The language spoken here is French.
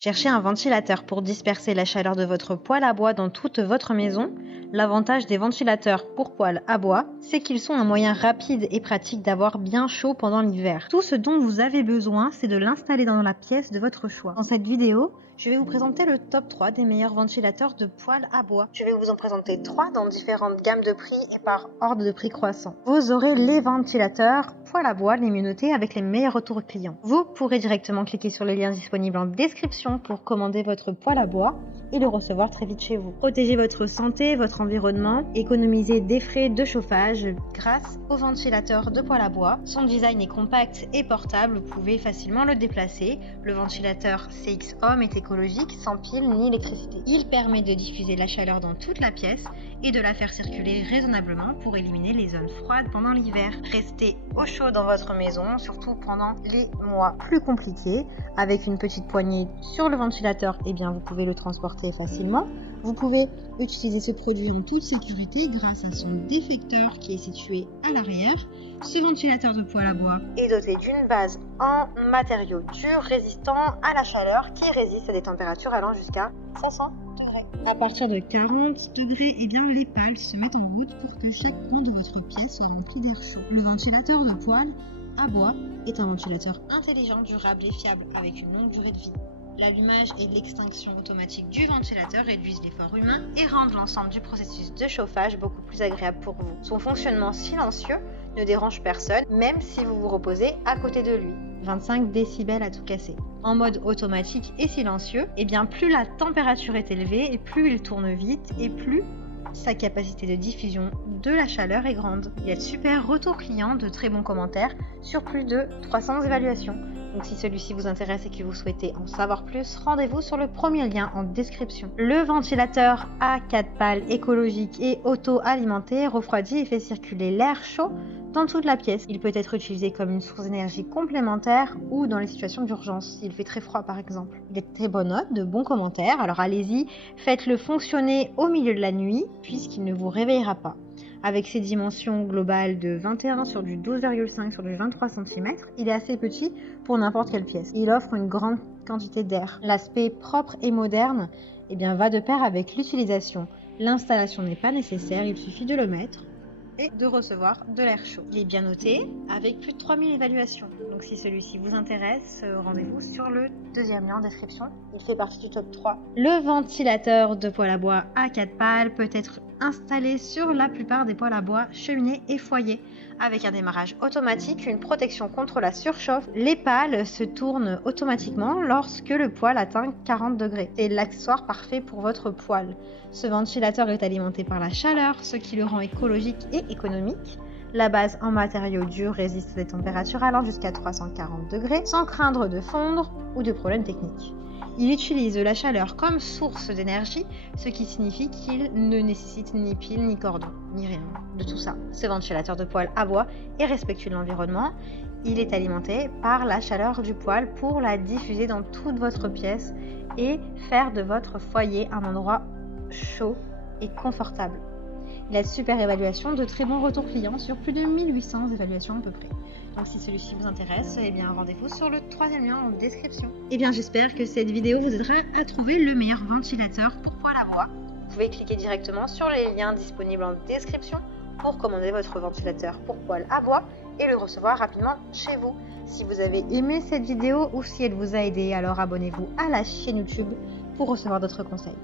Cherchez un ventilateur pour disperser la chaleur de votre poêle à bois dans toute votre maison. L'avantage des ventilateurs pour poêle à bois, c'est qu'ils sont un moyen rapide et pratique d'avoir bien chaud pendant l'hiver. Tout ce dont vous avez besoin, c'est de l'installer dans la pièce de votre choix. Dans cette vidéo, je vais vous présenter le top 3 des meilleurs ventilateurs de poêle à bois. Je vais vous en présenter 3 dans différentes gammes de prix et par ordre de prix croissant. Vous aurez les ventilateurs poêle à bois les mieux notés avec les meilleurs retours clients. Vous pourrez directement cliquer sur les liens disponibles en description pour commander votre poêle à bois et le recevoir très vite chez vous. Protégez votre santé, votre environnement, économisez des frais de chauffage grâce au ventilateur de poêle à bois. Son design est compact et portable, vous pouvez facilement le déplacer. Le ventilateur CX Home est écologique, sans pile ni électricité. Il permet de diffuser la chaleur dans toute la pièce et de la faire circuler raisonnablement pour éliminer les zones froides pendant l'hiver. Restez au chaud dans votre maison, surtout pendant les mois plus compliqués. Avec une petite poignée sur le ventilateur, vous pouvez le transporter facilement. Vous pouvez utiliser ce produit en toute sécurité grâce à son déflecteur qui est situé à l'arrière. Ce ventilateur de poêle à bois est doté d'une base en matériaux durs résistants à la chaleur qui résiste à des températures allant jusqu'à 500 degrés. À partir de 40 degrés, les pales se mettent en route pour que chaque coin de votre pièce soit rempli d'air chaud. Le ventilateur de poêle à bois est un ventilateur intelligent, durable et fiable avec une longue durée de vie. L'allumage et l'extinction automatique du ventilateur réduisent l'effort humain et rendent l'ensemble du processus de chauffage beaucoup plus agréable pour vous. Son fonctionnement silencieux ne dérange personne, même si vous vous reposez à côté de lui. 25 décibels à tout casser. En mode automatique et silencieux, plus la température est élevée et plus il tourne vite et plus sa capacité de diffusion de la chaleur est grande. Il y a de super retours clients, de très bons commentaires sur plus de 300 évaluations. Donc si celui-ci vous intéresse et que vous souhaitez en savoir plus, rendez-vous sur le premier lien en description. Le ventilateur à 4 pales écologique et auto-alimenté refroidit et fait circuler l'air chaud dans toute la pièce. Il peut être utilisé comme une source d'énergie complémentaire ou dans les situations d'urgence, s'il fait très froid par exemple. Des très bonnes notes, de bons commentaires, alors allez-y, faites-le fonctionner au milieu de la nuit puisqu'il ne vous réveillera pas. Avec ses dimensions globales de 21 sur du 12,5 sur du 23 cm, il est assez petit pour n'importe quelle pièce. Il offre une grande quantité d'air. L'aspect propre et moderne va de pair avec l'utilisation. L'installation n'est pas nécessaire, il suffit de le mettre et de recevoir de l'air chaud. Il est bien noté avec plus de 3000 évaluations. Donc si celui-ci vous intéresse, rendez-vous sur le deuxième lien en description. Il fait partie du top 3. Le ventilateur de poêle à bois à 4 pales peut être installé sur la plupart des poêles à bois, cheminées et foyers. Avec un démarrage automatique, une protection contre la surchauffe, les pales se tournent automatiquement lorsque le poêle atteint 40 degrés. C'est l'accessoire parfait pour votre poêle. Ce ventilateur est alimenté par la chaleur, ce qui le rend écologique et économique. La base en matériaux durs résiste à des températures allant jusqu'à 340 degrés sans craindre de fondre ou de problèmes techniques. Il utilise la chaleur comme source d'énergie, ce qui signifie qu'il ne nécessite ni pile, ni cordon, ni rien de tout ça. Ce ventilateur de poêle à bois est respectueux de l'environnement. Il est alimenté par la chaleur du poêle pour la diffuser dans toute votre pièce et faire de votre foyer un endroit chaud et confortable. Il a de super évaluations, de très bons retours clients sur plus de 1800 évaluations à peu près. Donc si celui-ci vous intéresse, rendez-vous sur le troisième lien en description. J'espère que cette vidéo vous aidera à trouver le meilleur ventilateur pour poêle à bois. Vous pouvez cliquer directement sur les liens disponibles en description pour commander votre ventilateur pour poêle à bois et le recevoir rapidement chez vous. Si vous avez aimé cette vidéo ou si elle vous a aidé, alors abonnez-vous à la chaîne YouTube pour recevoir d'autres conseils.